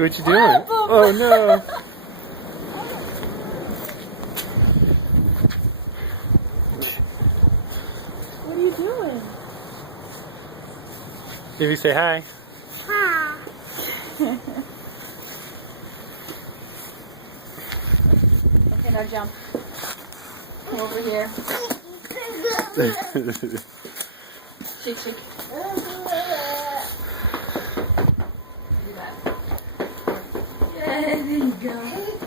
What you doing? Oh no. What are you doing? Maybe say hi. Hi. Okay, now jump. Come over here. Shake, shake. Yeah, there you go.